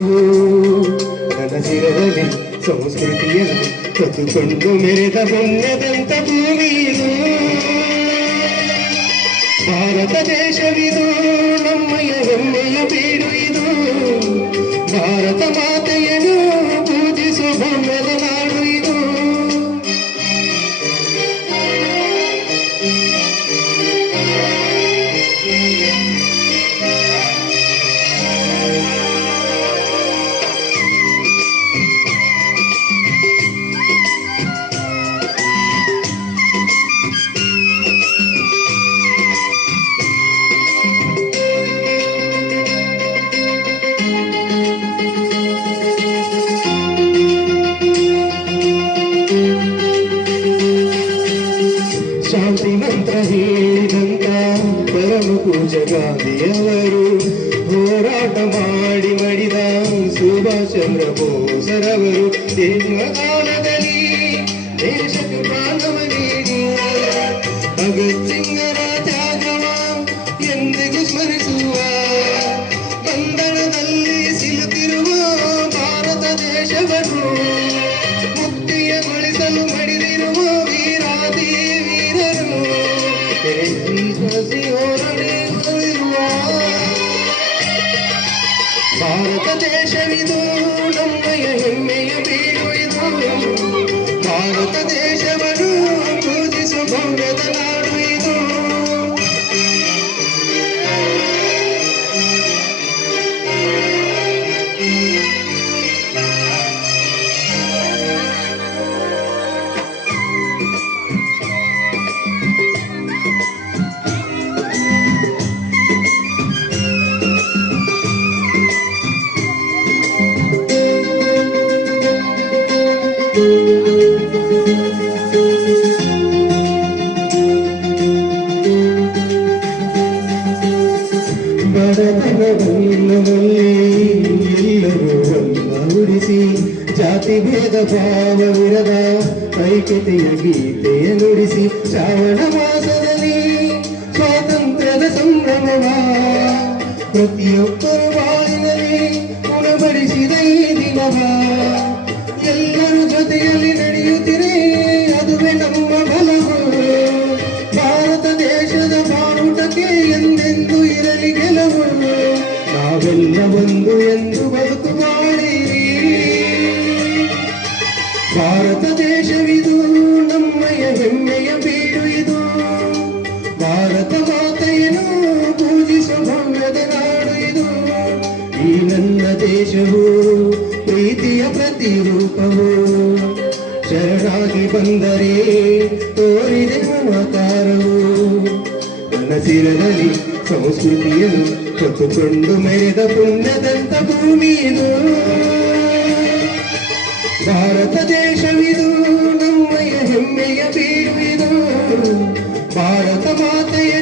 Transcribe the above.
ನನ್ನ ಶಿರದಲ್ಲಿ ಸಂಸ್ಕೃತಿಯನ್ನು ಕತ್ತುಕೊಂಡು ಮೆರೆದ ಪುಣ್ಯದಂತ ಭೂಮಿ ಇದು ಭಾರತ ದೇಶವಿದು ನಮ್ಮಯ ಹೆಮ್ಮೆಯ ಪರಮ ಪೂಜ ಗಾಂಧಿಯವರು ಹೋರಾಟ ಮಾಡಿ ಮಡಿದ ಸುಭಾಷ್ ಚಂದ್ರ ಬೋಸರವರು ಕಾಲದಲ್ಲಿ ದೇಶಕ್ಕೆ ಪ್ರಾಣವ ನೀಡಿ. ಭಗತ್ ಸಿಂಗರ ಭಾರತ ದೇಶವಿದು ನಮ್ಮಯ ಹೆಮ್ಮೆಯ ಬೀಡು ಇದು ಭಾರತ ದೇಶವನ್ನು ಪೂಜಿಸುವ ಭವ್ಯದ ಉಡಿಸಿ ಜಾತಿ ಭೇದ ಭಾವವಿರದ ಐಕ್ಯತೆಯ ಗೀತೆಯ ನುಡಿಸಿ ಶ್ರಾವಣ ಮಾಸದಲ್ಲಿ ಸ್ವಾತಂತ್ರ್ಯದ ಸಂಭ್ರಮವ ಪ್ರತಿಯೊಬ್ಬರ ಬಾಳಿನಲ್ಲಿ ಗುಣಪಡಿಸಿದ ಈ ದಿನವ ನಾವೆಲ್ಲ ಒಂದು ಎಂದು ಬದುಕು ಮಾಡಿರಿ ಭಾರತ ದೇಶವಿದು, ನಮ್ಮಯ ಹೆಮ್ಮೆಯ ಬೀಡು ಇದು. ಭಾರತ ಮಾತೆಯನ್ನು ಪೂಜಿಸುವ ಭವ್ಯದ ನಾಡು ಇದು. ಈ ನನ್ನ ದೇಶವು ಪ್ರೀತಿಯ ಪ್ರತಿರೂಪವು. ಶರಣಾಗಿ ಬಂದರೆ ತೋರಿದೆ ಮಮಕಾರವು ಕನಸಿರಲಿ ಸಂಸ್ಕೃತಿಯನ್ನು ಹೊತ್ತುಕೊಂಡು ಮೆರೆದ ಪುಣ್ಯದಂತ ಭೂಮಿ ಇದು ಭಾರತ ದೇಶವಿದು ನಮ್ಮಯ ಹೆಮ್ಮೆಯ ಬೀಡು ಇದು ಭಾರತ ಮಾತೆಯ